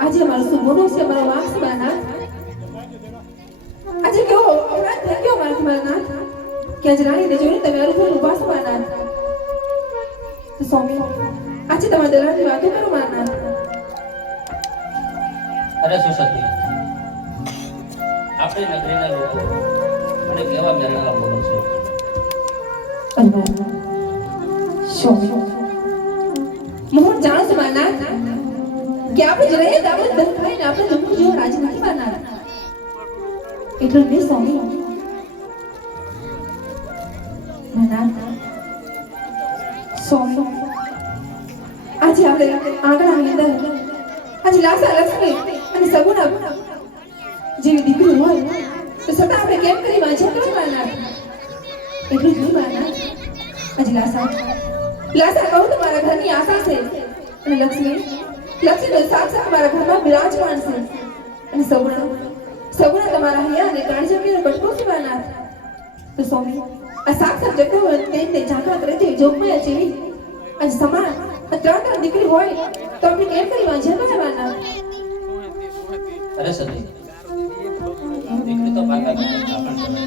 આજે અમારો સુમોનો છે અમારો વાક્સ બાના આજે કેવો અપરાધ થઈ ગયો મારા નાથ કે આજ રાણીને જોઈને તમે અરુભું ઉભા છો મારા નાથ તો સ્વામી આજે તમારા દલાલની વાતો કરો મારા નાથ અરે સુસતી આપણે નગરીના લોકો અને કેવા મેળાના બોલો છે સ્વામી મોહન જાણો છો મારા નાથ કે આપણે જ રહીએ તો આપણે ધન ખાઈને આપણે લોકો જેવો રાજ નથી બનનાર એટલું નહીં સ્વામી સ્વામી આજે આપણે આંગણાની અંદર આજે લાસા લક્ષ્મી અને સગુણા જેવી દીકરી હોય તો છતાં આપણે કેમ કરી વાંચ્યા કરો બનનાર એટલું જ નહીં બનનાર આજે લાસા કહું તો મારા ઘરની આશા છે અને લક્ષ્મી તો સાક્ષાત મારા ઘરમાં બિરાજમાન છે અને સગુણા તમારા હૈયા અને કાળજમીનો બટકો શિવાનાથ તો સ્વામી આ સાક્ષાત જગત તે જાગૃત રહેતી જોગમય જેવી આજ સમાન ત્રણ દીકરી હોય તો આપણે કેમ કરી વાંચ્યા કરવાના અરે સતી દીકરી તો પાકા આપણ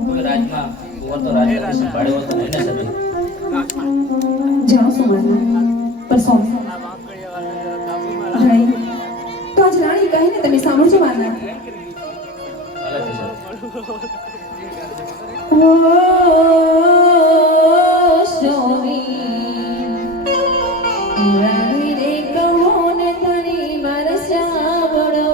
કોઈ રાજમાં કુંવર તો રાજ્ય સંભાળ્યો હતો નહીં ને સતી જાઓ સુમાના પર સ્વામી તો આજ રાણી કહીને તમે સાંભળજો માના ઓ સોમી રાણી રે કહો ને ધણી માર સાંભળો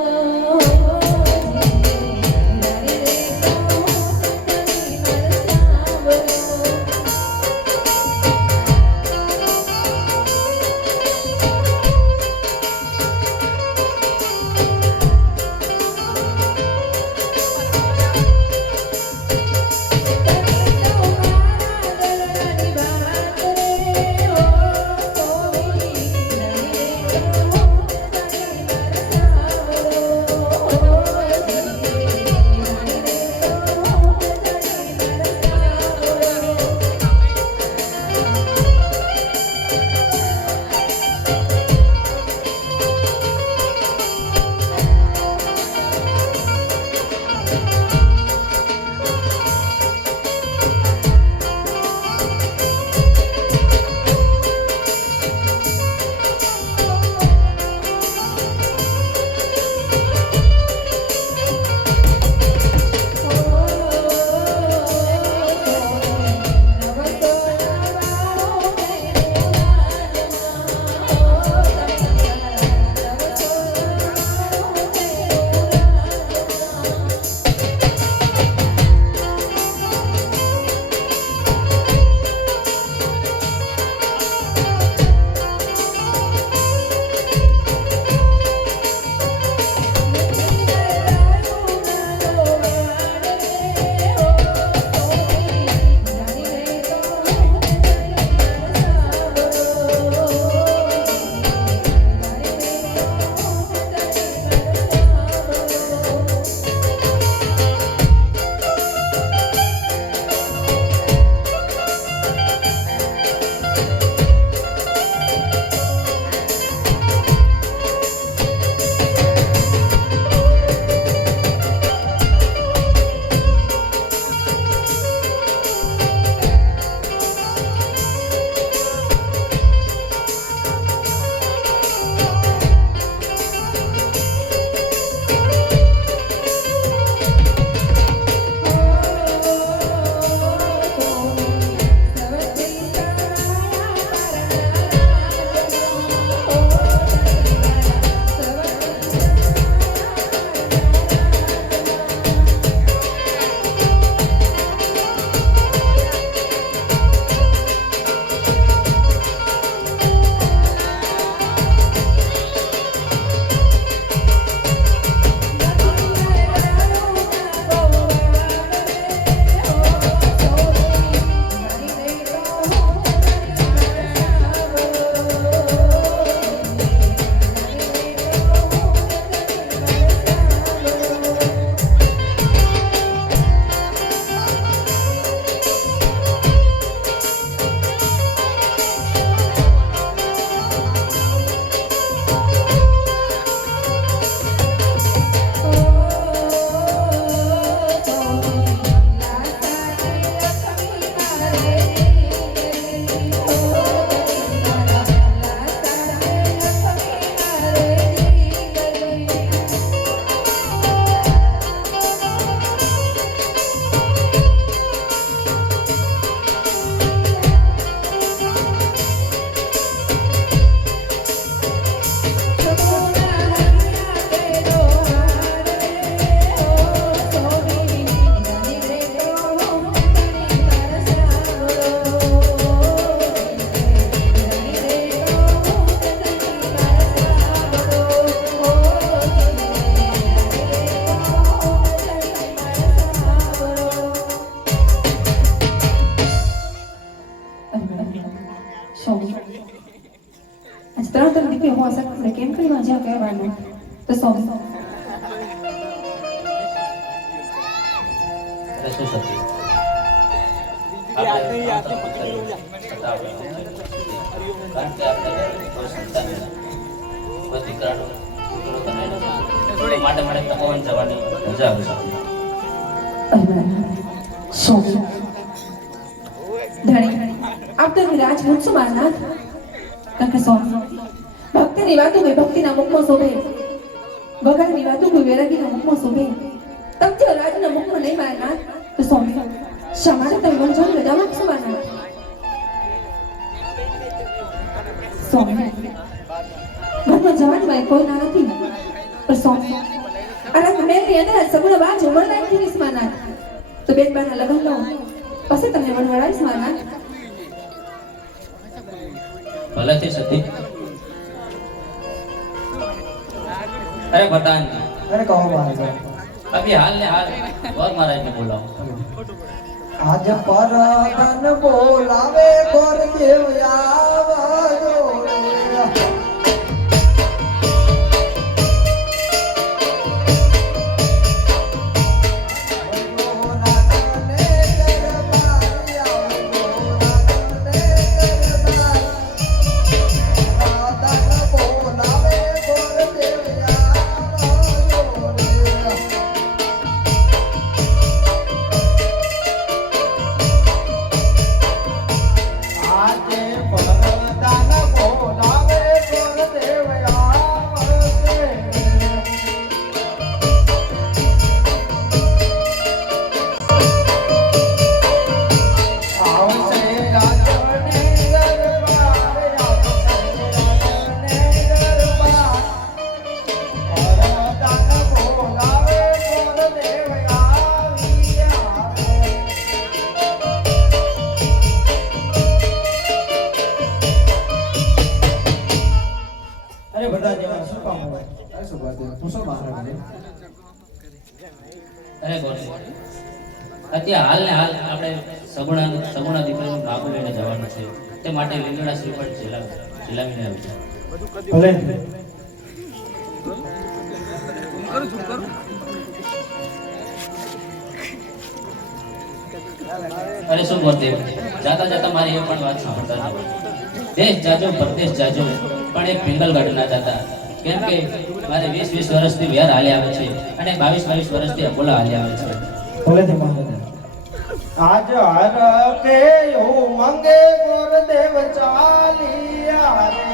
સ્વામી આજ ત્રણ દીકરી હોવા સાથે આપણે કેમ કરી મજા કહેવાનું તો સ્વામી અરે શું સતી કારણ કે આપણે કોઈ સંતાન કોઈ દીકરાનો માટે માટે તપોવન જવાની મજા આવે સ્વામી ધણી આપ તો રાજવંશ છો મારા નાથ કાકા સ્વામી ભક્તિની વાતો કોઈ ભક્તિના મુખમાં શોભે વગરની વાતો કોઈ વૈરાગીના મુખમાં શોભે તમ જો રાજના મુખમાં નહીં મારા નાથ તો સ્વામી શા માટે તમે વંચાણ રજામાં છો મારા નાથ સ્વામી ઘરમાં જવાની મારી કોઈ ના નથી પણ સ્વામી અરે મેલની અંદર સગુણ બાજ વળવાઈ થઈશ મારા નાથ તો બેન બાના લગન લો પછી તમને વળવાઈશ મારા નાથ ભલે થી સતી अरे बतान अरे कहो महाराज अभी हाल ने हाल और महाराज ने बोला आज पर धन बोलावे गोर देव आवो અરે બોલે અત્યારે હાલ ને હાલ આપણે સગુણા દીકરીનું નામ લઈને જવાનું છે તે માટે લીંગડા શ્રીફળ ચલાવીને આવ્યું ભલે અરે શું બોલતે જાતા જાતા મારી એ પણ વાત સાંભળતા જવાનું દેશ જાજો પરદેશ જાજો પણ એક પિંગલ ગાડી ના જાતા કેમ કે મારે 20 વર્ષથી વિહાર હાલે આવે છે અને 22 વર્ષથી અબોલા હાલે આવે છે ભલે તે મહારાજ આજ હર કે મંગે ગોર દેવ ચાલિયા રે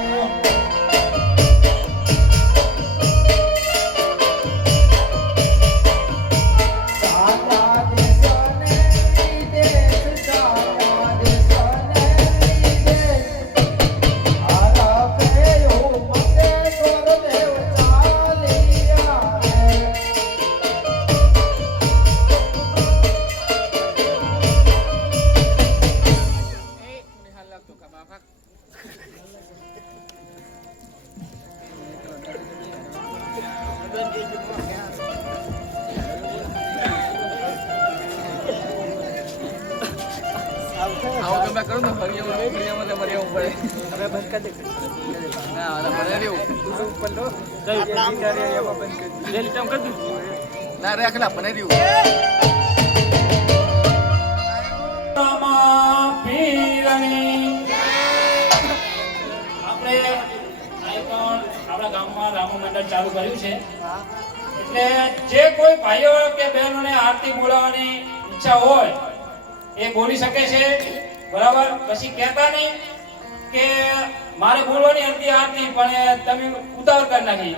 ચાલુ કર્યું છે એટલે જે કોઈ ભાઈઓ કે બહેનોને આરતી બોલાવવાની ઈચ્છા હોય એ બોલી શકે છે બરાબર પછી કહેતા નહીં કે મારે બોલવાની હતી આરતી પણ તમે ઉતાવળ કરી નાખી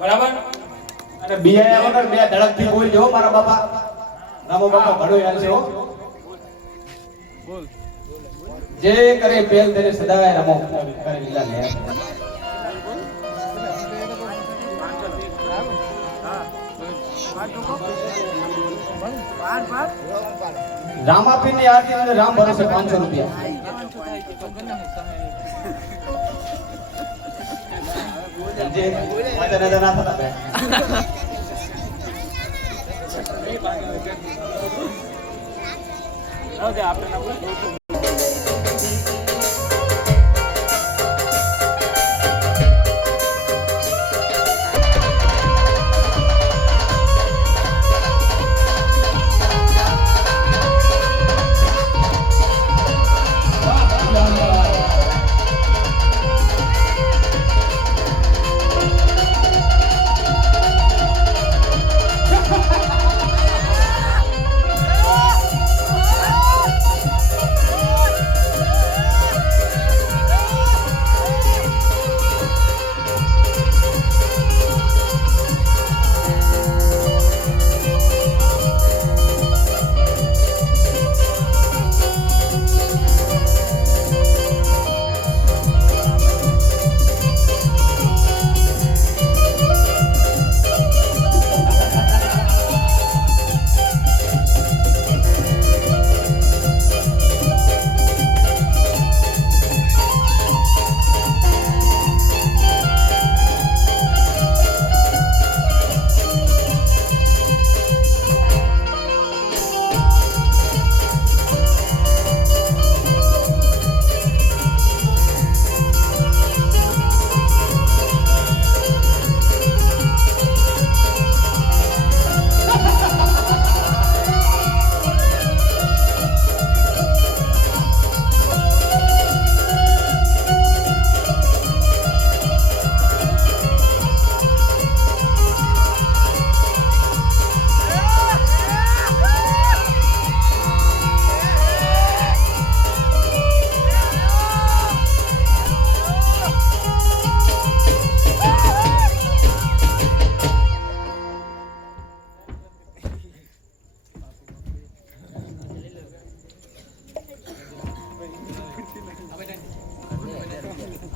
બરાબર અને બીઆઈ વગર બે ધડકથી બોલ જો મારા બાપા રામો બાપા ભડો યાદ છે હો બોલ જે કરે પેલ તેરે સદાય રામો કરે લીલા લે रामापीर ने आरती में राम भरोसे 500 रुपया जे मजा नजर आता था ओके आपने ना बोल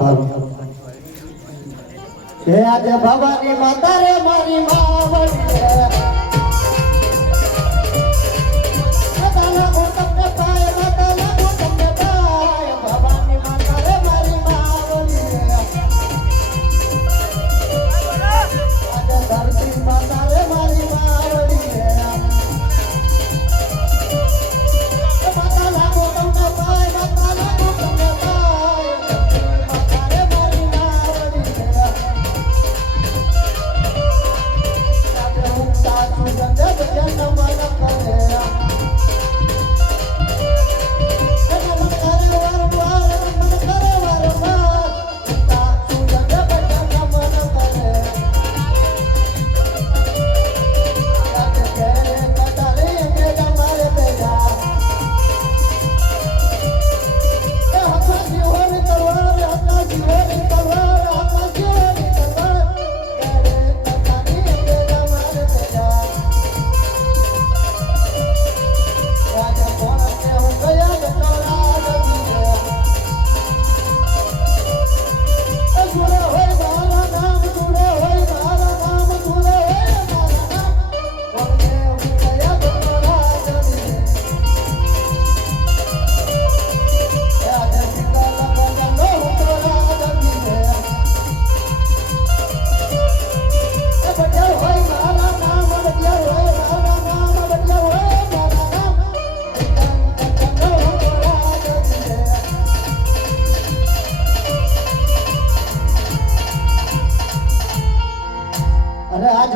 હે આજે ભવાની માતા રે મારી માવડી રે માતાના ગોતમને પાય માતાના ગોતમને પાય ભવાની માતા રે મારી માવડી રે આજે ધરતી માતા રે મારી માવડી રે માતાના ગોતમને પાય માતાના ગોતમને પાય માતા રે મારી માવડી રે આજે મુક્તા સુગંધ જન મન કરે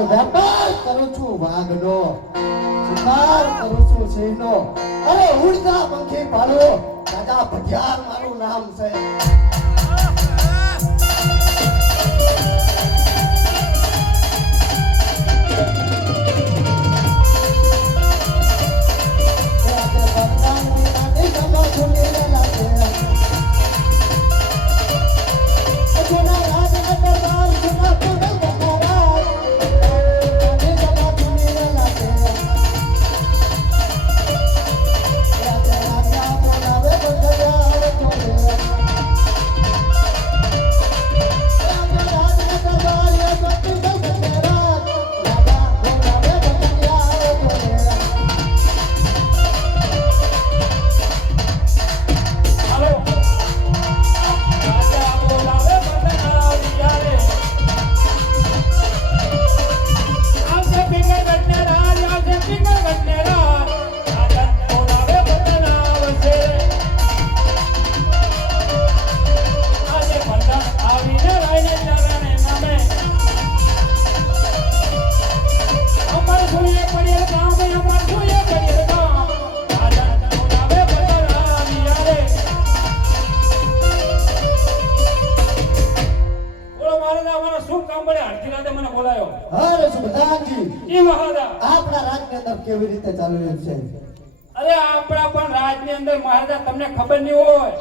વેપાર કરું છું વાઘનો શિકાર કરું છું સિંહનો અરે ઉડતા પંખી પાડો દાદા ભગિયાર મારું નામ છે કેવી રીતે ચાલી રહ્યું છે અરે આપણા પણ રાજની અંદર મહારાજા તમને ખબર નહીં હોય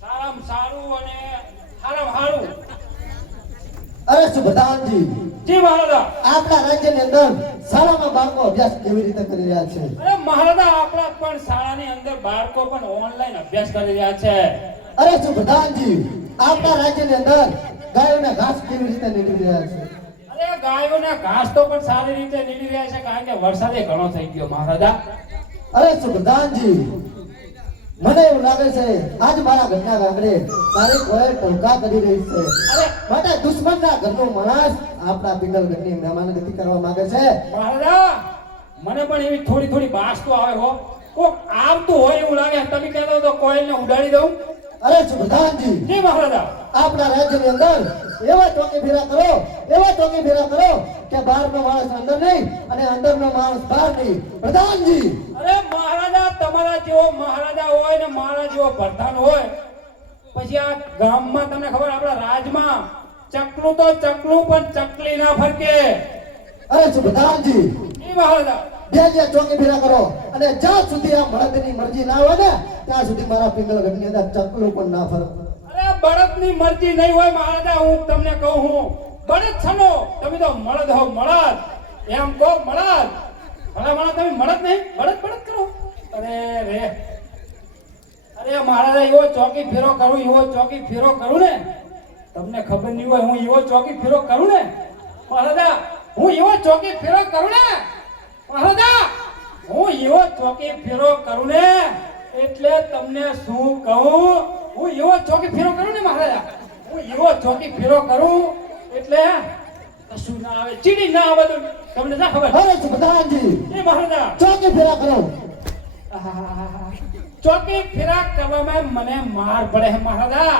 સારામાં સારું અને સારામાં સારું અરે સુબધાનજી જી મહારાજા આપણા રાજ્યની અંદર શાળામાં બાળકો અભ્યાસ કેવી રીતે કરી રહ્યા છે અરે મહારાજા આપણા પણ શાળાની અંદર બાળકો પણ ઓનલાઈન અભ્યાસ કરી રહ્યા છે અરે સુબધાનજી આપણા રાજ્યની અંદર ગાયોને ઘાસ કેવી રીતે નીકળી રહ્યા છે અરે ગાયોને ઘાસ તો પણ સારી રીતે નીકળી રહ્યા છે કારણ કે વરસાદ ઘણો થઈ ગયો મહારાજા અરે સુબધાનજી મને એવું લાગે છે આજ મારા ઘરના ગામડે તારી કોઈ ટોકા કરી રહી છે માટે દુશ્મનના ઘરનો માણસ આપણા પિંગલગઢની મહેમાનગતિ કરવા માંગે છે મહારાજા મને પણ એવી થોડી થોડી બાસ તો આવે હો કોક આવતું હોય એવું લાગે તમે કહેતો તો કોઈને ઉડાડી દઉં અરે સુબધાનજી જી મહારાજા આપણા રાજ્યની અંદર એવા ચોકી ફેરા કરો કે બહારનો માણસ અંદર નહીં અને અંદરનો માણસ બહાર નહીં પ્રધાનજી અરે મહારાજા તમારા જેવો મહારાજા હોય ને મારા જેવો પ્રધાન હોય પછી આ ગામમાં તમને ખબર આપણા રાજમાં ચકલું તો ચકલું પણ ચકલી ના ફરકે અરે સુબધાનજી જી મહારાજા બે ચોકી ફેરા કરો અને જ્યાં સુધી આ મળદની મરજી ના હોય ને ત્યાં સુધી મારા પિંગલગઢની અંદર ચકલું પણ ના ફરે અરે બળદની મરજી નહીં હોય મહારાજા હું તમને કહું હું બળદ છનો તમે તો મળદ હો મળદ એમ કહો મળદ ભલા માણસ તમે મળદ નહીં બળદ કરો અરે રે અરે મારા એવો ચોકી ફેરો કરું, એવો ચોકી ફેરો કરું ને, તમને ખબર નહીં હોય હું એવો ચોકી ફેરો કરું ને મહારાજા, હું એવો ચોકી ફેરો કરું ને મહારાજા, હું એવો ચોકી ફેરો કરું ને એટલે તમને શું કહું, હું એવો ચોકી ફેરો કરું ને મહારાજા, હું એવો ચોકી ફેરો કરું એટલે કશું ના આવે, ચીડી ના આવે તો તમને ના ખબર. અરે સુબદાનજી એ મહારાજા ચોકી ફેરા કરો. ચોકી ફેરા કરવામાં મને માર પડે છે મહારાજા,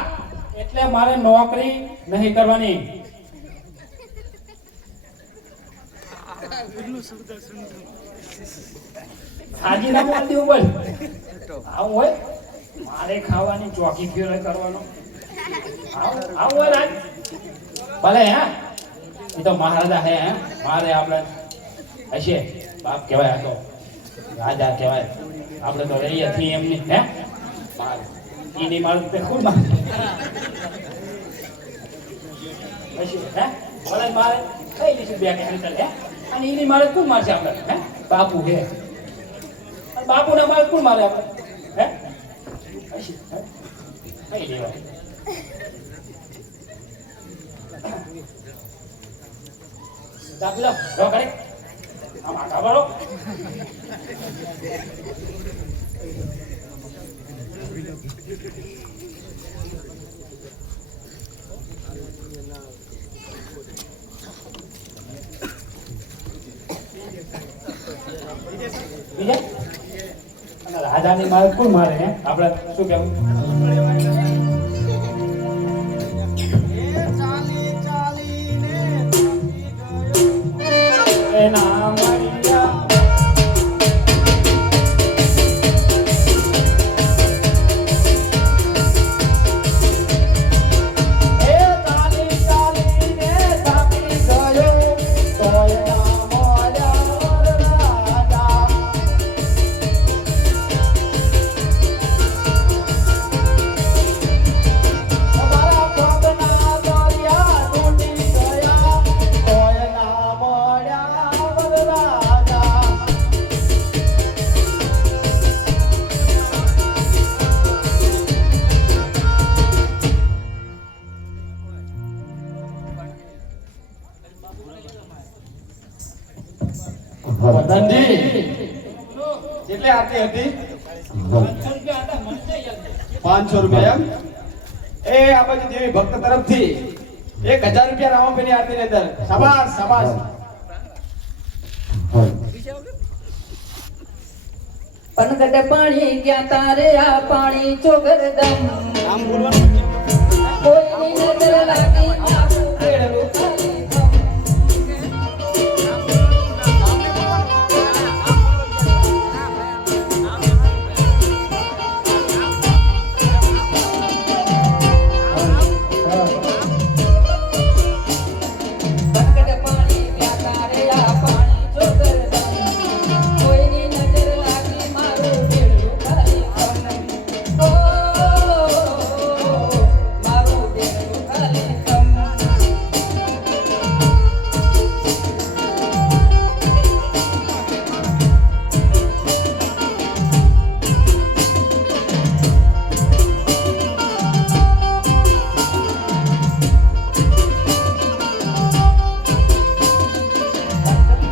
એટલે મારે નોકરી નહીં કરવાની. હાજીરામ આલી ઉપર આવું હોય મારે ખાવાની ચોકી ફેરો કરવાનો આવું હોય રાજ ભલે હે એ તો મહારાજા હે મારે આપણે હશે બાપ કહેવાય, આ તો રાજા કહેવાય, આપણે તો રહીએ છીએ એમની હે મારે એની મારું તે ખૂબ મારે હશે હે ભલે મારે કઈ લઈશું બે કેન્સલ હે, અને એની મારે કોણ મારશે આપણે હે બાપુ હે, બાપુ ના મારે કોણ મારે આપણે હે હશે હે કઈ લેવાય. દાખલા રો કરે આમ આગળ વળો. બીજા અને રાજાની મારે કોણ મારે હે આપણે શું કહેવું? એના મરિયા પ્રધાનજી કેટલી આરતી હતી? 500 રૂપિયા એમ? એ આ બાજુ દેવી ભક્ત તરફથી 1000 રૂપિયા રામાપીરની આરતી ની અંદર. શાબાશ શાબાશ. પનગટ પાણી ક્યાં તારે આ પાણી ચોગરદમ, આમ બોલવાનું. કોઈની નજર લાગી આખું કેળવું ખાલી થમ. પનગટ પાણી ક્યાં તારે આ પાણી ચોગરદમ, કોઈની નજર લાગી મારું કેળવું ખાલી થમ. ઓ મારું કેળવું ખાલી થમ.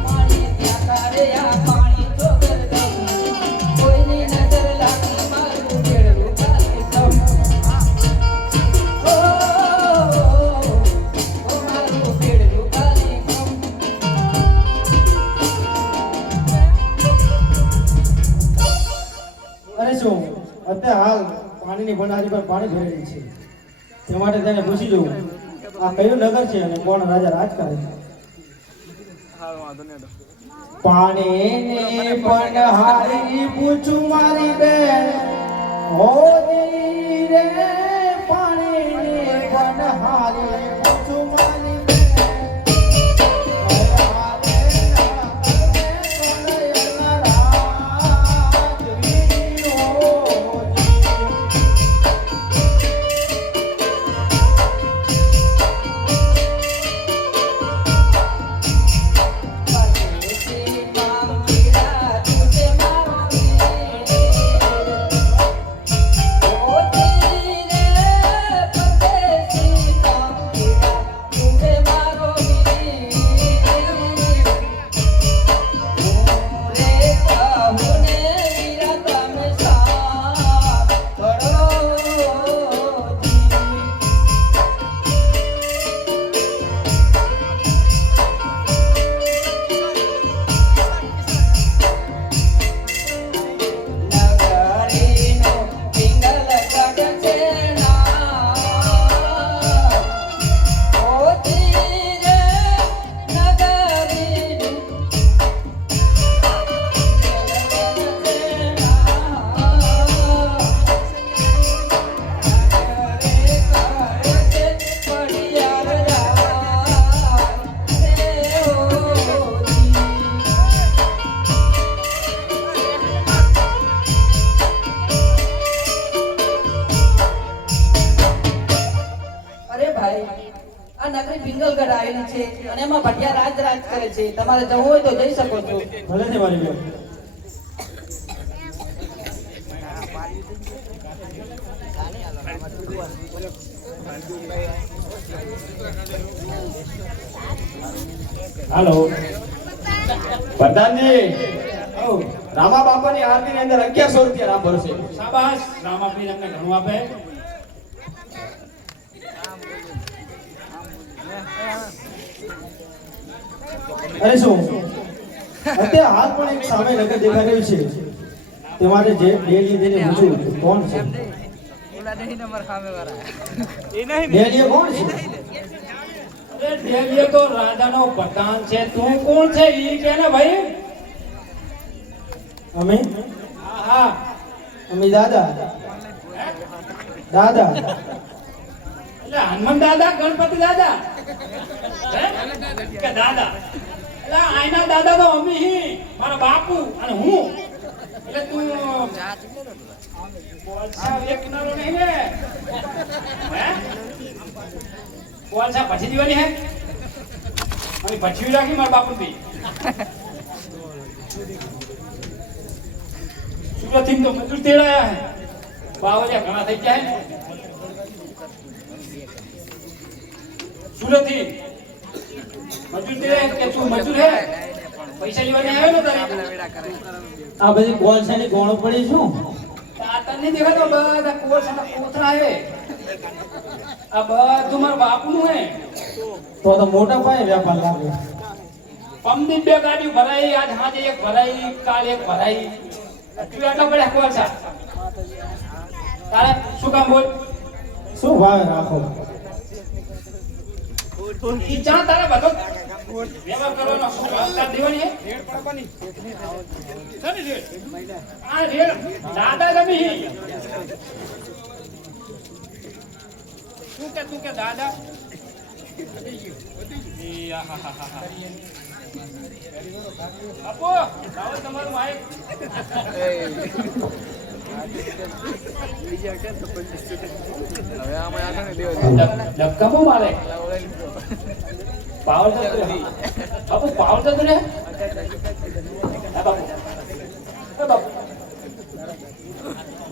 પાણી ક્યાં તારે આ પાણી ચોગરદમ, કોઈની નજર લાગી મારું કેળવું ખાલી થમ. ઓ મારું કેળવું ખાલી થમ. અરે શું અત્યારે હાલ પાણીની ભંડારી પર પાણી ભરેલી છે, તે માટે તેને પૂછી જોઉં આ કયું નગર છે અને કોણ રાજા રાજ કરે છે. પાણીની ભંડારી પૂછું મારી બેન, હોદી રે પાણીની ભંડારી પૂછું મારી બેન. તુજે મારો આ નગરી પિંગલગઢ આવેલી છે અને એમાં ભટિયા રાજ કરે છે. તમારે જવું હોય તો જઈ શકો છો. ભલે છે મારી બેન. હાલો. પ્રધાનજી રામા બાપાની આરતીની અંદર 1100 રૂપિયા રામ ભરશે. શાબાશ. રામાપીર અમને ઘણું આપે. અરે શું અત્યારે હાલ પણ એક સામે નગર દેખાઈ રહ્યું છે. તમારે જે ડેલી તેને પૂછ્યું કોણ છે? ડેલીએ કોણ છે? અરે ડેલીએ તો રાજાનો પ્રધાન છે. તું કોણ છે ઈ કે ને ભાઈ? અમે હા અમે દાદા દાદા એટલે હનુમાન દાદા, ગણપતિ દાદા હે? કે દાદા? એટલે આઈના દાદા તો અમે હી, મારા બાપુ અને હું. એટલે તું કોલસા વેચનારો નહીં ને? હે? કોલસા પછી દીવાની હે? અમે પછી રાખી મારા બાપુ થી. સુરતથી તો મજૂર તેડાયા હે. બાવળિયા ઘણા થઈ ગયા હે. સુરતથી મજૂર તેડાયા કે તું મજૂર હે? પૈસા લેવાને આવ્યો ને તારે? આ બધી કોલસાની ગોણો પડી શું? આ તને દેખાતો બધા કોલસાના કોથળા હે. આ બધું મારા બાપુનું હે. તો મોટા પાયે વ્યાપાર લાગે. પમદી 2 ગાડીઓ ભરાઈ, આજ હાજે એક ભરાઈ, કાલ એક ભરાઈ. તું આટલા પડ્યા કોલસા તારે શું કામ બોલ? શું ભાવે રાખો? ઈ ચા તારે બધો વ્યવહાર કરવાનો શું તાર દેવાની હે? આ રેડ દાદા જમી હી. તું કે દાદા ઈ આહાહાહા. આપો લાવો તમારું માઈક. ધક્કા બહુ મારે. પાવર જતો રે. બાપુ પાવર જતો રે. હા બાપુ. હા બાપુ.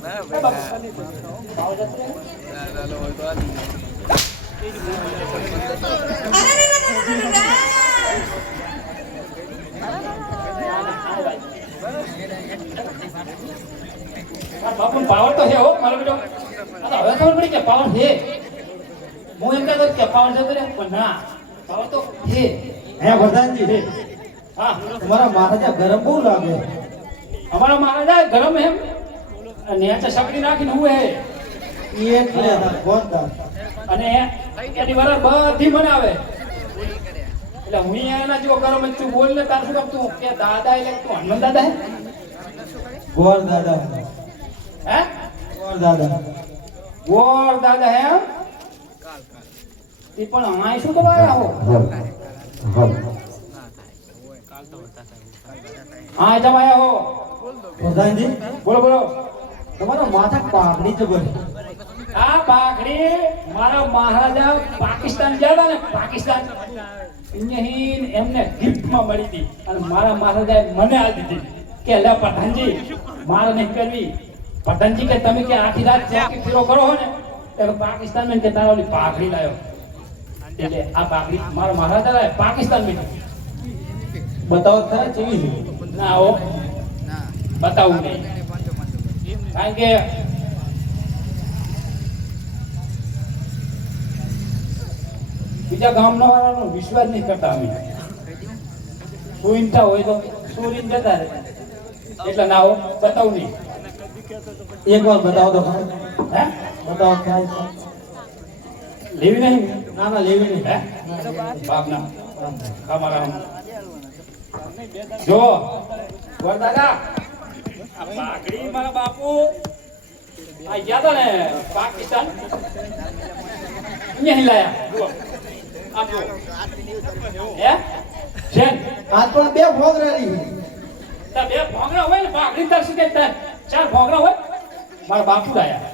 હા બાપુ. પાવર જતો રે. બાપુ પાવર તો છે હો મારો બેટો. આ તો હવે ખબર પડી કે પાવર છે. હું એમ કહેતો કે પાવર જતો રે પણ ના, પાવર તો છે. હે પ્રધાનજી છે. હા તમારા મહારાજા ગરમ બહુ લાગે. અમારા મહારાજા ગરમ એમ નેચે સકડી નાખીને હું હે એ એટલે બોલતા અને એની વરસ બધી બનાવે. એટલે હું એના જેવો ગરમ તું બોલ ને તાર શું કામ તું કે દાદા એટલે તું હનુમાન દાદા હે? ગોર દાદા હે ગોર દાદા ગોળ દાદા હે? તે પણ અમાય શું કરવા આવ્યા હો? હા જમાયા હો. પ્રધાનજી બોલો બોલો. તમારા માથા પાઘડી જબર. આ પાઘડી મારા મહારાજા પાકિસ્તાન ગયા હતા ને, પાકિસ્તાન અહીંયા એમને ગિફ્ટમાં મળી હતી અને મારા મહારાજાએ મને આપી દીધી કે લે પ્રધાનજી મારે નહીં કરવી. પ્રધાનજી કે તમે કે આખી રાત ચોકી ફેરો કરો હો ને એટલે પાકિસ્તાન માં કે તારા ઓલી પાઘડી લાયો. એટલે આ પાઘડી મારા મહારાજા લાય પાકિસ્તાન માં. બતાવો ખરા કેવી છે? ના હો બતાવું નહીં, કારણ કે બીજા ગામના વાળાનો વિશ્વાસ નહીં કરતા અમે. સુઈનતા હોય તો સુરીન જતા રહે એટલે ના હો બતાવું નહીં. એક વાર બતાવો તો ખરા. હે બતાવો ખ્યાલ. લેવી નહીં? ના ના લેવી નહીં. હે બાપના અમારા જો બોલ દાદા આ પાઘડી મારા બાપુ આ ગયા હતા ને પાકિસ્તાન અહીંયા લાયા. જુઓ આપો હે છે આ પણ બે ભોગરાની. તા બે ભોગરા હોય ને પાઘડી તાર શું કે 4 ભોગરા હોય મારા બાપુ લાયા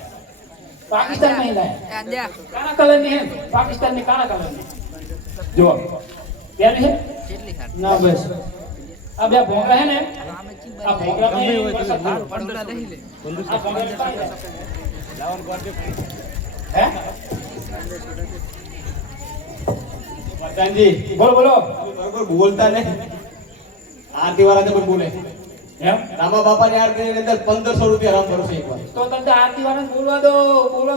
પાકિસ્તાન નહીં લાયા. કાળા કલર ની હે પાકિસ્તાન ની કાળા કલર ની જો પેલી છે ના બસ આ બે ભોંગરા હે ને આ ભોંગરા ને વરસાદ આ ભોંગરા હે પ્રધાનજી બોલો બોલો બરોબર બોલતા નહીં આરતી વાળા પણ બોલે એમ રામા બાપાની આરતીની અંદર 1500 રૂપિયા રામ ભરોસે એકવાર તો તમને આરતી વાળાને બોલવા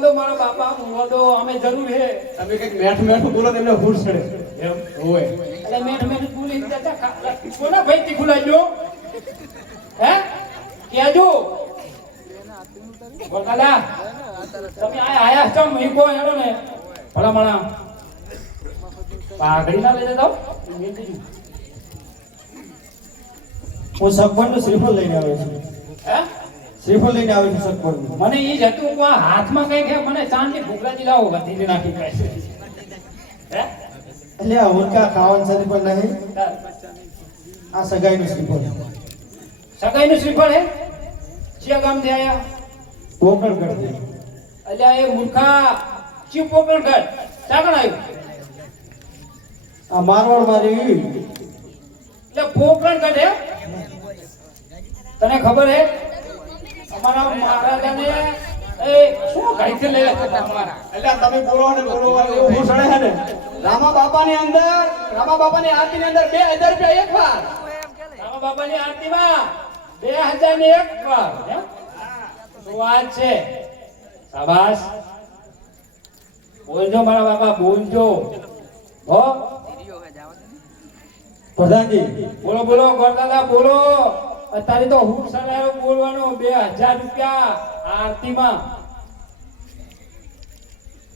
દો મારા બાપા બોલવા દો અમે જરૂર હે તમે કઈક મેઠું મેઠું બોલો તો એમને ફૂટ ચડે એમ હોય એટલે મેઠ બોલી જતા કોના ભાઈ થી ખુલાજો હે કેજો બોલકાલા તમે આયા ચમ ઈકો હેડો ને ભલા માણા પાઘડી ના લઈ જતા મેં કીધું હું સગવડનું શ્રીફળ લઈને આવ્યો છું હે શ્રીફળ લઈને આવ્યો છું સગવડનું મને ઈ જ હતું કે આ હાથમાં કઈ કે મને ચાંદની ભૂખલાજી લાવો વધી નાખી કહે છે હે એટલે આ ઉનકા ખાવાનું શ્રીફળ નહીં આ સગાઈનું શ્રીફળ સગાઈનું શ્રીફળ હે ચિયા ગામથી આયા પોકળગઢ અલ્યા એ મૂર્ખા ચિયો પોકળગઢ ચાકણ આવ્યું આ મારવાડ મારી એટલે પોકળગઢ હે તને ખબર હે અમારા મહારાજાને એ શું ઘાઈથી લઈ લેતા તમારા એટલે તમે બોલો ને બોલો એવું ફૂટ ચડે છે ને રામા બાપાની આરતીની અંદર 2000 રૂપિયા એકવાર રામા બાપાની આરતીમાં 2001 વાર હે તો વાત છે શાબાશ બોલજો મારા બાપા બોલજો હો પ્રધાનજી બોલો બોલો ગોરદાદા બોલો અત્યારે તો હું સરાયો બોલવાનો 2000 રૂપિયા આરતીમાં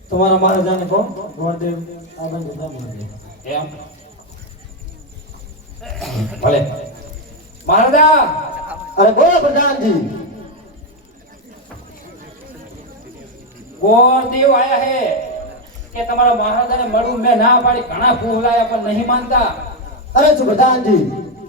તમારા મહારાજાને કહો ગોરદેવ આ બંધ બધા મહારાજ એમ ભલે મહારાજા અરે બોલો પ્રધાનજી ગોરદેવ આયા હે કે તમારા મહારાજાને મળું મેં ના પાડી ઘણા ફૂલાયા પણ નહીં માનતા અરે છું પ્રધાનજી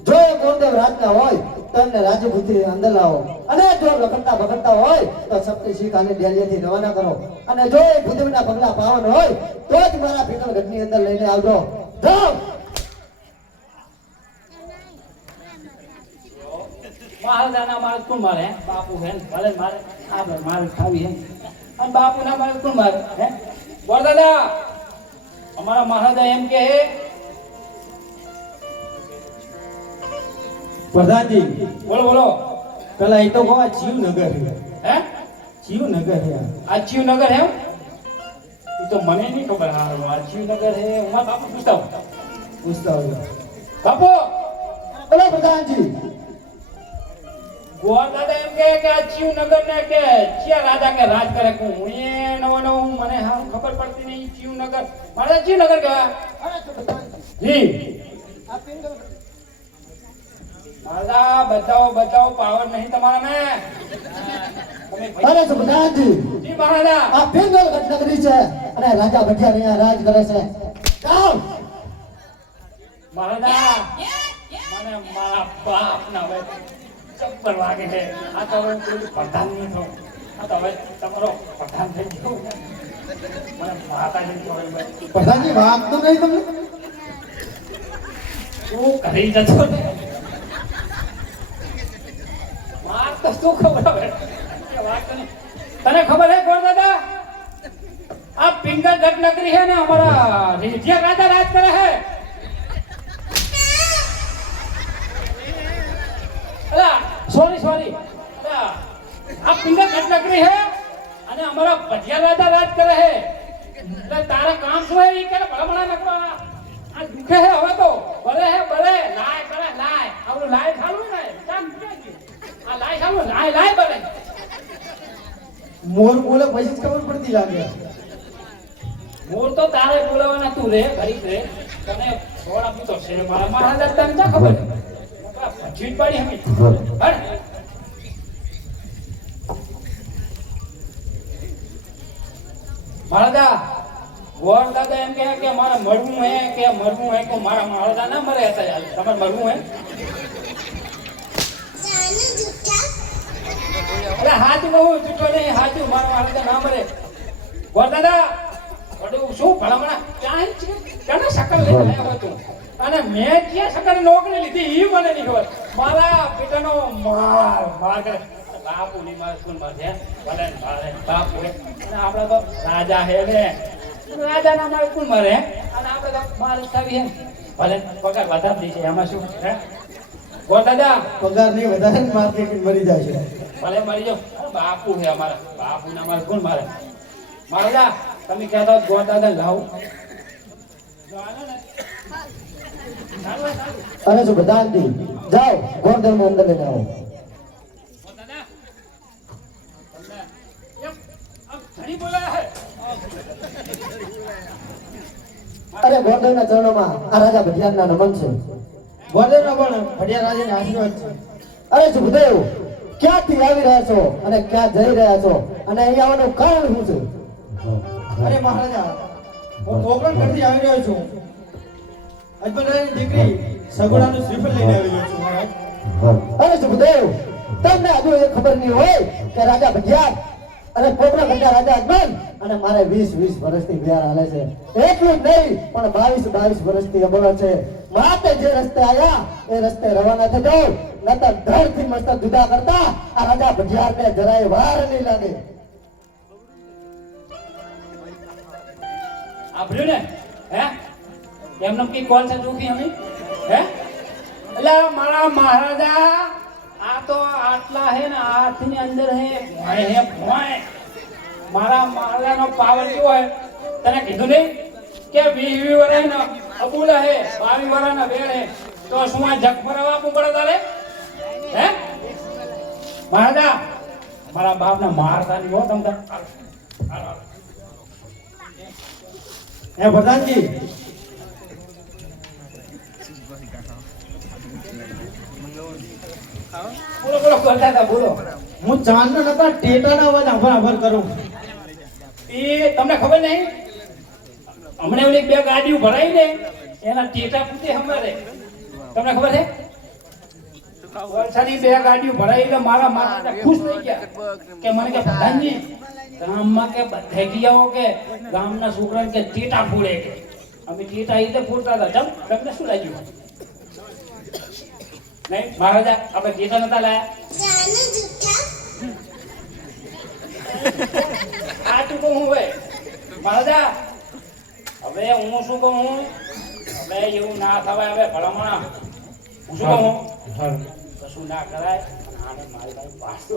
જો એ ગોરદેવ રાજના હોય તો એમને રાજપૂતી અંદર લાવો અને જો લખનતા હોય તો સપ્તી શીખાને ડેલીથી રવાના કરો અને જો એ ભૂદેવના પગલા પાવન હોય તો જ મારા પિંગલગઢની અંદર લઈને આવજો જાઓ મહારાજાના મારે કોણ મારે હે? બાપુ હે ને? ભલે મારે આપણે મારે ખાવી હે અને બાપુના મારે કોણ મારે હે ગોરદાદા અમારા મહારાજા એમ કે પ્રધાનજી બોલો બોલો પેલા એ તો કહો જીવનગર હે જીવનગર આ શિવનગર હે એ તો મને નહીં ખબર હા આ શિવનગર હે હું મારા બાપુ પૂછતા હું. પૂછતા હોય બાપુ બોલો પ્રધાનજી ગોરદાદા એમ કે આ શિવનગર ને કે ચિયા રાજા કે રાજ કરે હું એ નવો નવો મને હા ખબર પડતી નહીં શિવનગર મારે શિવનગર કહેવાય જી મહારાજા બચાવો પાવર નહીં તમારા ને તમે ભાઈ- અરે છું પ્રધાનજી જી મહારાજા આ પિંગલગઢ નગરી છે અને રાજા ભઠિયા અહીંયા રાજ કરે છે જાઓ મહારાજા મને મારા બાપ ના હવે ચપ્પલ વાગે છે આ તો હવે કોઈ પ્રધાન નહીં થયો આ તો હવે તમારો પ્રધાન થઈ ગયો મને માતાજી કહે પ્રધાનજી વાત તો નહીં તમને શું કરી જતો ને માર તો શું ખબર હવે એ વાત તો નહીં. તને ખબર હે ગોરદાદા આ પિંગલગઢ નગરી है ને हमारा રીઢિયા રાજા રાજ કરે है સોરી આ પિંગલગઢ નગરી है અને हमारा ભટિયા રાજા રાજ કરે है એટલે તારા કામ શું હે ઈ કે ભલા નકવા આ દુખે હે હવે તો ભલે લાય કરે લાય આવડું લાય ખાલું ને ચાલ આ લાય ખાલું લાય ભલે મોર બોલે પછી જ ખબર પડતી લાગે મોર તો તારે બોલાવાના તું રે ગરીબ રે તને છોડ આપ્યું તો છે મારા મહારાજા તને ક્યાં ખબર જીત પાડી હમી હટ મહારાજા ગોળ દાદા એમ કહે કે મારે મળવું હે તો મારા મહારાજા ના મરે હતા યાર તમારે મળવું હે અરે હાથ બહુ જૂઠો નહીં હાચું મારા મહારાજા ના મરે ગોળ દાદા બધું શું ભલામણા ક્યાં છે કેને શકલ લઈને આવ્યો હતો અને મેં ક્યાં શકલ નોકરી લીધી ઈ મને નહીં ખબર મારા બેટાનો માર કરે બાપુ ની માર સ્કૂલ માં છે ભલે મારે બાપુ હે અને આપણે તો રાજા હે ને રાજાના માર સ્કૂલ માં રહે અને આપણે તો માર ઉઠાવી હે ભલે પગાર વધારે દે છે એમાં શું હે ગો દાદા પગાર નહીં વધારે માર્કેટિંગ મરી જાય છે. ભલે મરી જાઓ બાપુ હે અમારા બાપુ ના માર કોણ મારે મારા તમે કહેતા ગો દાદા લાવ અરે જો પ્રધાનજી જાઓ ગોરધન માં અંદર લઈને આવો. અરે ગોરધન ના ચરણોમાં આ રાજા ભટિયારના નમન છે. ગોરધનનો પણ ભટિયા રાજાને આશીર્વાદ છે. અરે સુખદેવ ક્યાંથી આવી રહ્યા છો અને ક્યાં જઈ રહ્યા છો અને અહીંયા આવવાનું કારણ શું છે? અરે મહારાજા હું કોકણ પરથી આવી રહ્યો છું. અજમલરાયની દીકરી સગુણાનું શ્રીફળ લઈને આવી રહ્યો છું મહારાજ. અરે સુખદેવ તમને હજુ એ ખબર નહીં હોય કે રાજા ભટિયા અને પોપડા ઘંટા રાજા અજમલ અને મારે 20 વર્ષથી વ્યાર હાલે છે. એટલું જ નહીં પણ 22 વર્ષથી અમરો છે. માટે જે રસ્તે આયા એ રસ્તે રવાના થઈ જાઓ નતર ધડથી મસ્તક જુદા કરતા આ રાજા ભટિયારને જરાય વાર નહીં લાગે. આભર્યું ને હે એમનો કી કોણ છે દુખી અમે હે એટલે મારા મહારાજા આ તો આટલા હે ને હાથની અંદર હે ભોય મારા મહારાજાનો પાવર કેવો હે તને કીધું નહીં કે 20 વર્ષ ને અબુલ હે 22 વર્ષ ના વેળ હે તો શું આ જગ ફરવા આપવું પડે તારે હે મહારાજા મારા બાપને મારતા નહીં હો તમ હે પ્રધાનજી બોલો બોલો કરતા હતા બોલો હું ચાંદનો નતા ટેટાના અવાજ આભાર કરું. એ તમને ખબર નહીં હમણે ઓલી 2 ગાડીઓ ભરાઈ ને એના ટેટા ફૂટે અમારે તમને ખબર છે વલસાડની 2 ગાડીઓ ભરાઈ એટલે મારા માતા ખુશ થઈ ગયા કે મને કે પ્રધાનજી ગામમાં કે બધે ગયા કે ગામના છોકરાને કે ટેટા ફૂડે કે અમે ટેટા ઈ તો ફૂટતા હતા જમ તમને શું લાગ્યું નહીં મહારાજા આપણે ટેટા નતા લાયા આ તું કહું હવે મહારાજા હવે હું શું કહું હવે એવું ના થવાય હવે ભલામણા હું શું કહું કશું ના કરાય આને મારી ભાઈ પાછો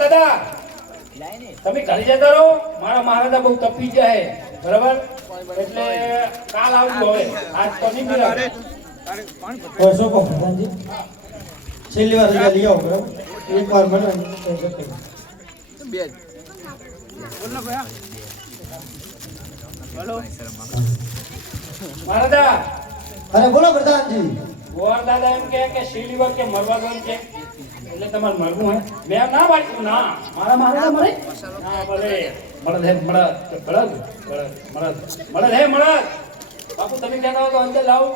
દાદા તમે ઘરે જતા રહો મારા મહારાજા બહુ તપી જાય બરાબર એટલે કાલ આવજો હવે આજ તો નહીં મિલાવે શું કહો પ્રધાનજી છેલ્લી વાર રજા લઈ આવો બરાબર. એક વાર મને મહારાજા અરે બોલો પ્રધાનજી. ગોર દાદા એમ કે શીલી વાર કે મરવા દો છે એટલે તમારે મરવું હે મેં ના પાડ્યું ના મારા મહારાજા મરે ના ભલે મળદ હે મળદ હે મળદ બાપુ તમે કહેતા હો તો અંદર લાવો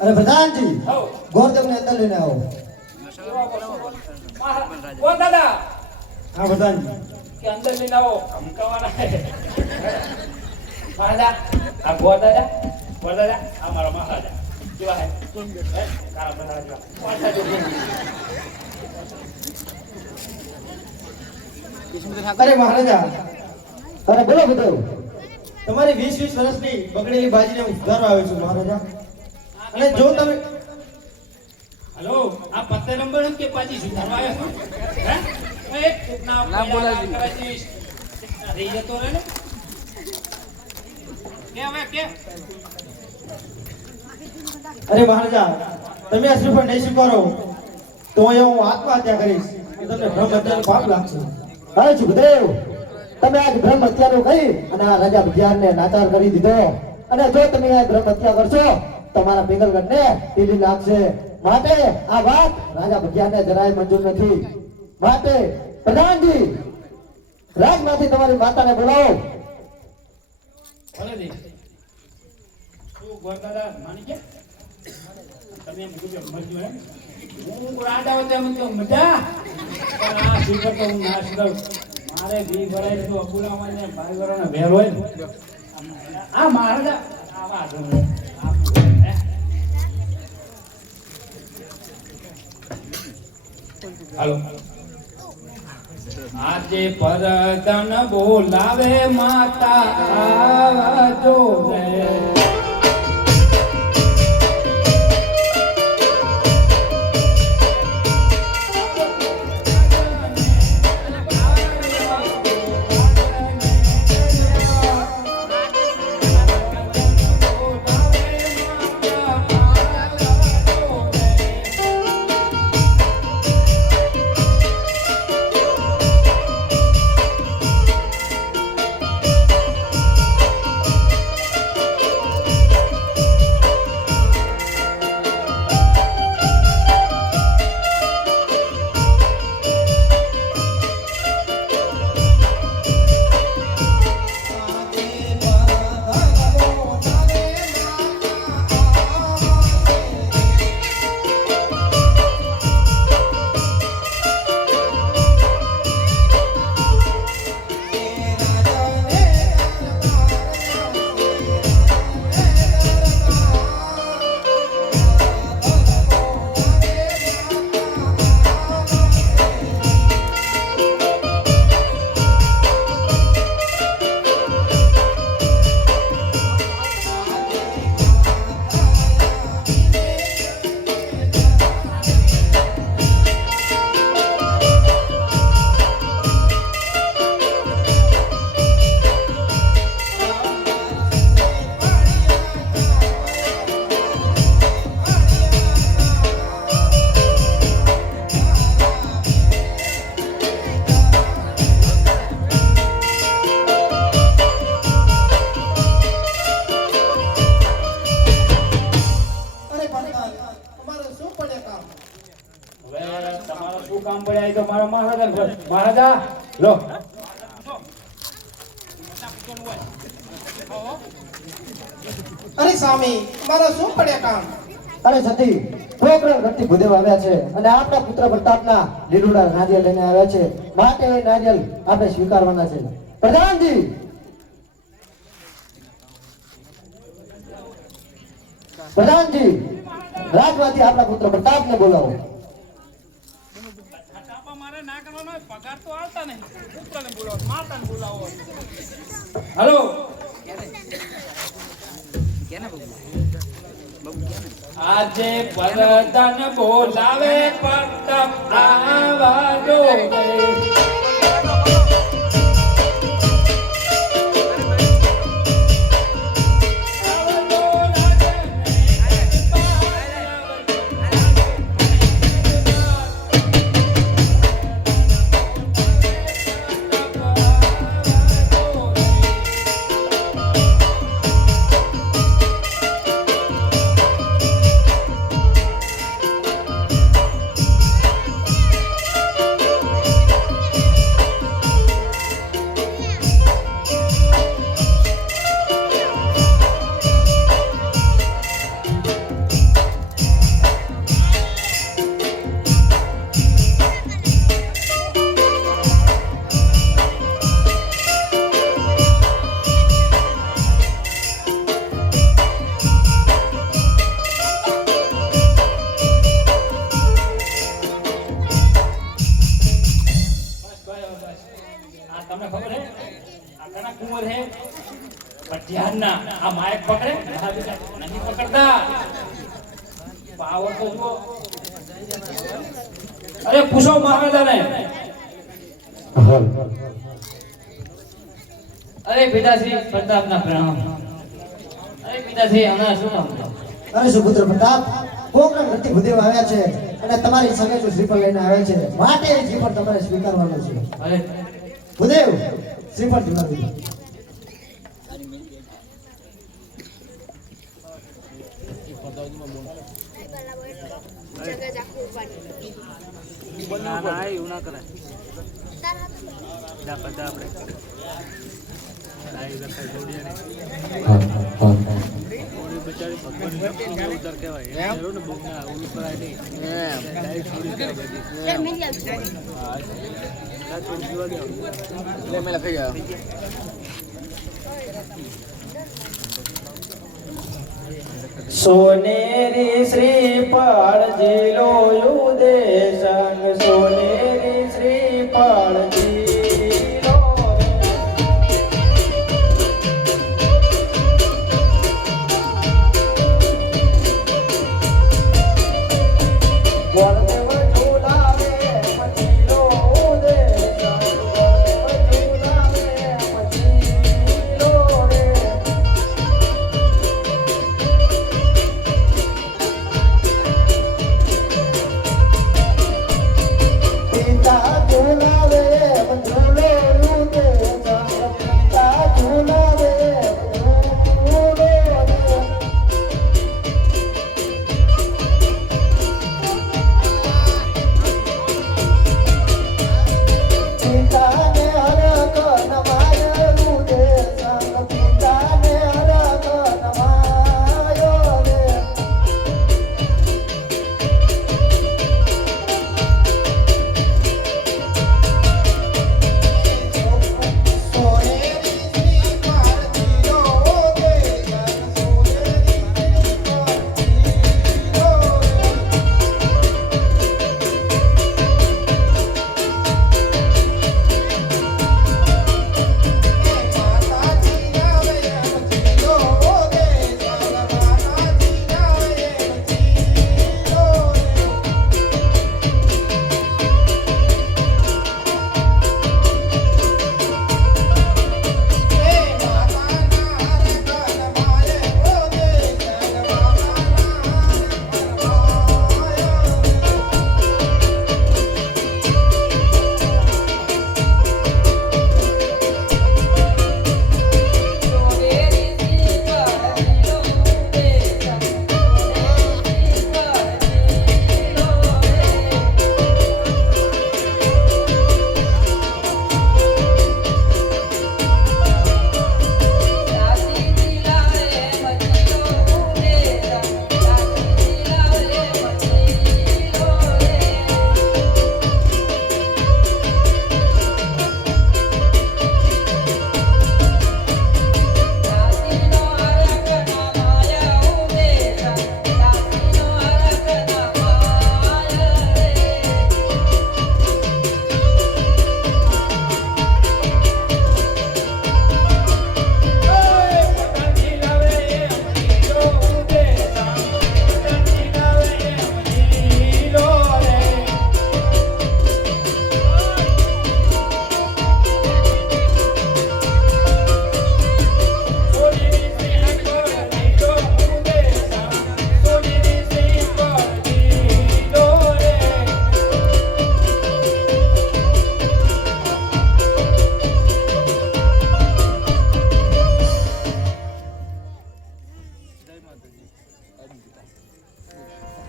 અરે પ્રધાનજી આવો ગોરધન ને અંદર લઈને આવો. ગોર દાદા હા પ્રધાનજી કે અંદર લઈને આવો ધમકાવાના મહારાજા આ ગોર દાદા આ મારા મહારાજા કેવા હે કાળા મહારાજા જેવા. પાછા જો અરે મહારાજા અરે બોલો બધું. તમારી 20 વર્ષની બગડેલી બાજીને હું સુધારવા આવ્યો છું મહારાજા. અને જો તમે હેલો આ 15 નંબર એમ કે પાછી સુધારવા આવ્યો હે એક કોકના ના બોલાવી કરાજી રહી જતો રહે ને કે હવે કે અરે મહારાજા તમે આ શ્રીફળ નહીં સ્વીકારો તો અહીંયા હું આત્મહત્યા કરીશ અને તમને બ્રહ્મ હત્યાનું પાપ લાગશે. અરે સુખદેવ તમે આજ બ્રહ્મ હત્યાનું કહી અને આ રાજા ભટિયારને નાચાર કરી દીધો અને જો તમે આ બ્રહ્મ હત્યા કરશો તમારા પિંગલગઢને ટીલી લાગશે. માટે આ વાત રાજા ભટિયારને જરાય મંજૂર નથી. માટે પ્રધાનજી રાજમાંથી તમારી માતાને બોલાવો. ભલે દે તું ગોર દાદા માની ગયા તમે તમે એમ પૂછો મરજો એમ હું રાજા હોતે એમ તો મજા પણ આ શ્રીફળ તો હું નાશ કરું મારે 20 વર્ષ તો અબુલામાં ને 22 વર્ષના ભેર હોય ને આ મહારાજા આવા ધોરણ હાલો આજે પરતન બોલાવે માતા આવજો રે કામ પડ્યા તો મારા મહારાજા લો અરે સ્વામી મારો શું પડ્યા કામ? અરે સતી પ્રોગ્રામ ગતિ ભૂદેવ આવ્યા છે અને આપણા પુત્ર પ્રતાપના લીલુડા નારિયેળ લઈને આવ્યા છે માટે એ નારિયેળ આપણે સ્વીકારવાના છે. પ્રધાનજી પ્રધાનજી રાજમાંથી આપણા પુત્ર પ્રતાપને બોલાવો. પગાર તો આવતા નહીં પુત્રને બોલાવો માતાને બોલાવો હાલો આજે પરતન બોલાવે પ્રતાપ આવાજો તમને ખબર હે આ કના કુંવર હે પણ ધ્યાન ના આ માયક પકડે નહીં પકડતા પાવર તો જુઓ અરે પૂછો મહારાજાને અરે પિતાશ્રી પ્રતાપના પ્રણામ. અરે પિતાશ્રી હમણાં શું કામ? અરે સુપુત્ર પ્રતાપ પ્રોગ્રામ ગતિ ભૂદેવ આવ્યા છે અને તમારી સામે જો શ્રીફળ લઈને આવ્યા છે માટે એ શ્રીફળ તમારે સ્વીકારવાનું છે. અરે ભૂદેવ શ્રીફળ ધીમાવી દો. સોનેરી શ્રીફળ જીલો યુદેશંગ સોનેરી શ્રીફળ જીલો વરદેવ ઝુલાવે મચીલો ઉદેશંગ વરદેવ ઝુલાવે મચીલો રે પિતા ઝુલાવે ઝૂલો યુદે પિતા ઝુલાવે ઝૂલો રે પિતાને હરક નમાય યુદે સંગ પિતાને હરક નમાયો રે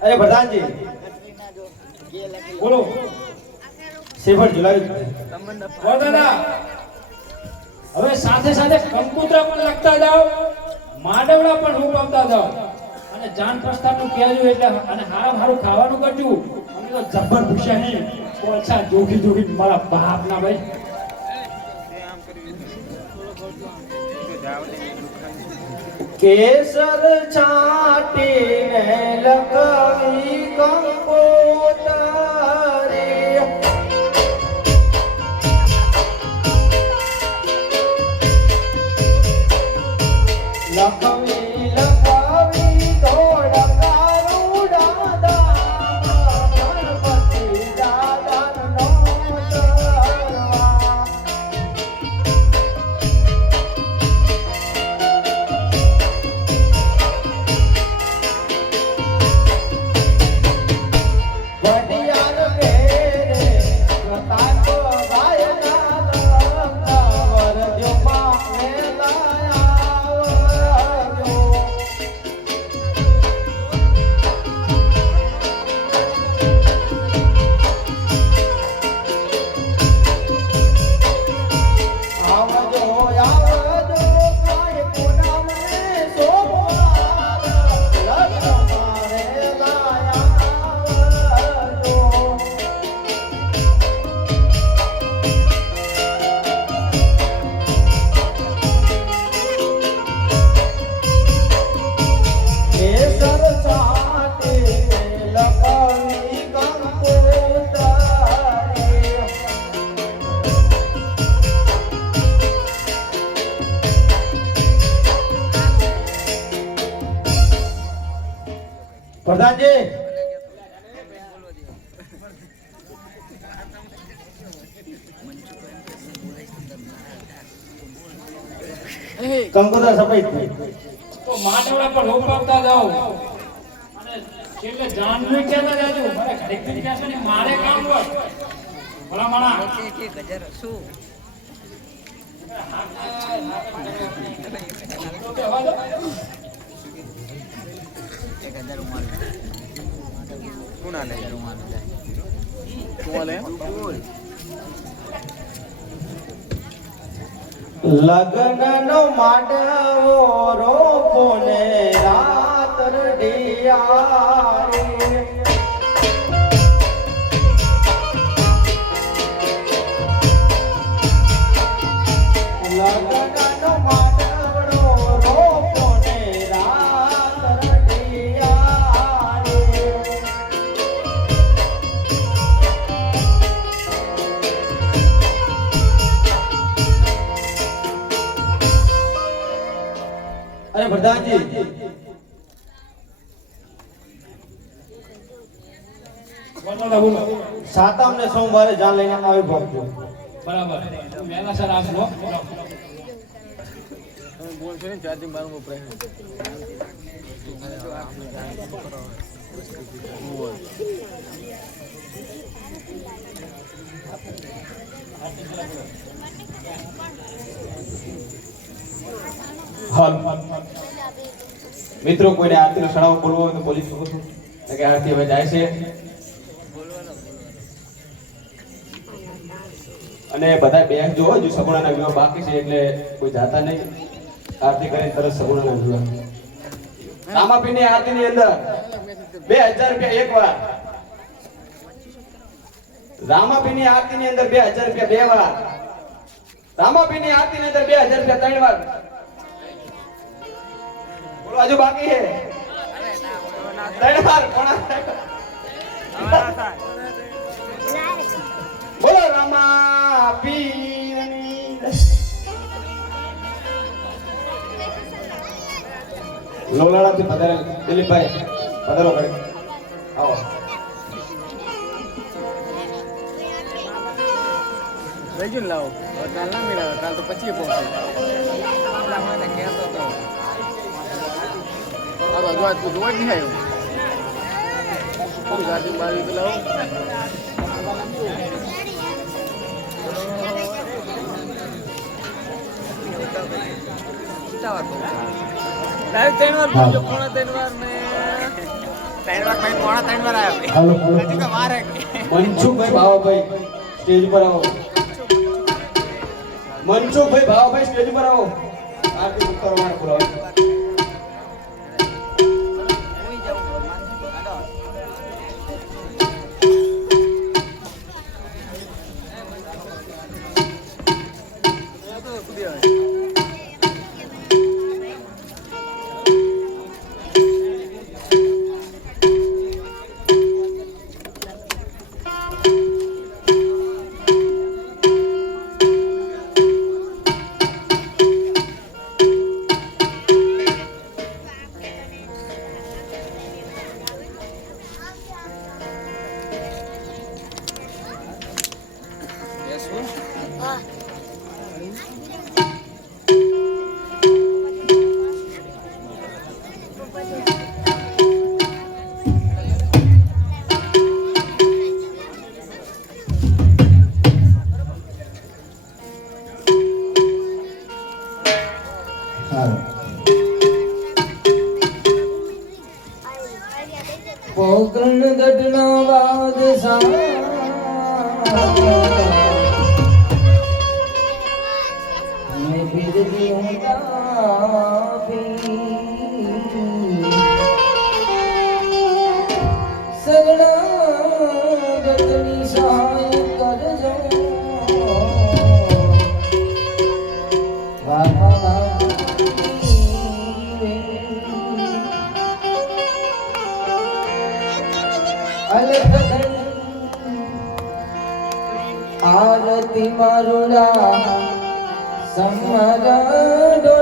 અરે પ્રધાનજી બોલો શ્રીફળ ઝુલાવી બોલ દાદા હવે સાથે સાથે કંકુતરા પણ લખતા જાઓ માંડવડા પણ રૂપાવતા જાઓ અને જાન પ્રસ્થાનનું કહેજો એટલે અને હારું ખાવાનું કરજો અમે તો જબ્બર ભૂસ્યા નહીં ઓછા જોખી જોખી મારા બાપ ના ભાઈ કેસર છાટીને લખવી કંકોતરી લખવી લખવી ધોળકા રૂડા દામા ગણપતિ દાદાનો તરવા પ્રધાનજી કંકોત્રા સફેદ તો માટોડા પર રોપાવતા જાઓ અને છેલ્લે જાનનું કહેતા જાજો. મને ઘડીક થી કહેશો ને મારે કામ હોય ભલા માણા લગ્ન નો માંડવો રોપો ને રાત રડિયારે લગ્ન નો માંડવો રોપો ને રાત રડિયારે અરે પ્રધાનજી બોલો. સાતમ ને સોમવારે જાન લઈને આવી પહોંચજો. બરાબર મેલા સર આપલો. હાલ મિત્રો કોઈને આરતી નો સડાવો બોલવો હોય તો બોલી શકો છો. એટલે કે આરતી હવે જાય છે અને બધા બેંક જો હજુ સગુણાના વિવાહ બાકી છે એટલે કોઈ જાતા નહીં. આરતી કરીને તરત સગુણાના વિવાહ. રામાપીરની આરતીની અંદર 2000 રૂપિયા એક વાર. રામાપીરની આરતીની અંદર 2000 રૂપિયા બે વાર. રામાપીરની આરતીની અંદર 2000 રૂપિયા ત્રણ વાર. બોલો હજુ બાકી છે ત્રણ વાર. બોલો રામાપીરની લોલાડાથી પધારેલ દિલીપભાઈ પધારો કરે આવો. લઈ લાવો કાલ ના મેળાવે કાલ તો પછી પહોંચે જોવા જ નહીં આવ્યો ગાડી મારી તો લાવો ત્રણ વાર પહોંચ્યો પોણા ત્રણ વાર ને પોણા ત્રણ વાર આવ્યો મનસુખભાઈ ભાવાભાઈ સ્ટેજ પર આવો. મનસુખભાઈ ભાવાભાઈ સ્ટેજ પર આવો. આરતી કરવા બોલાવો. પોકરણ ગઢનો બાદશાહ મેં ફિર દી સગડા ગઢની સહાય કરજો બાબા આરતી મારુડા સમરડો